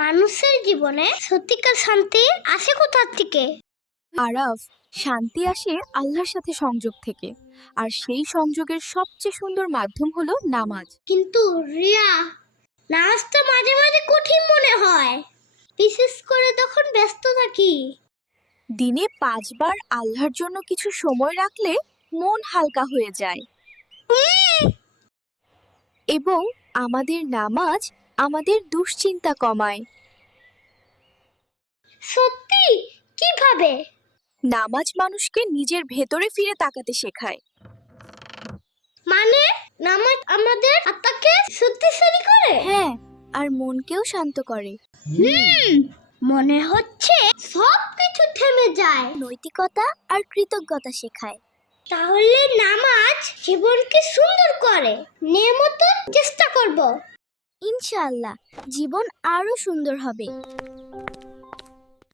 মানুষের জীবনে সত্যিকার শান্তি আসে কোথা থেকে? আরাফ, শান্তি আসে আল্লাহর সাথে সংযোগ থেকে। আর সেই সংযোগের সবচেয়ে সুন্দর মাধ্যম হলো নামাজ। কিন্তু রিয়া, নামাজটা মাঝে মাঝে কঠিন মনে হয়, বিশেষ করে যখন ব্যস্ত থাকি। দিনে 5 বার আল্লাহর জন্য কিছু সময় রাখলে মন হালকা হয়ে যায়। এবং আমাদের নামাজ আমাদের দুশ্চিন্তা কমায়। সত্যি? কিভাবে? নামাজ মানুষকে নিজের ভেতরে ফিরে তাকাতে শেখায়। মানে নামাজ আমাদের আত্মাকে শক্তিশালী করে? হ্যাঁ, আর মনকেও শান্ত করে। মনে হচ্ছে সব কিছু থেমে যায়। নৈতিকতা আর কৃতজ্ঞতা শেখায়। তাহলে নামাজ জীবনকে সুন্দর করে। নিয়মিত চেষ্টা করব। ইনশাআল্লাহ জীবন আরো সুন্দর হবে।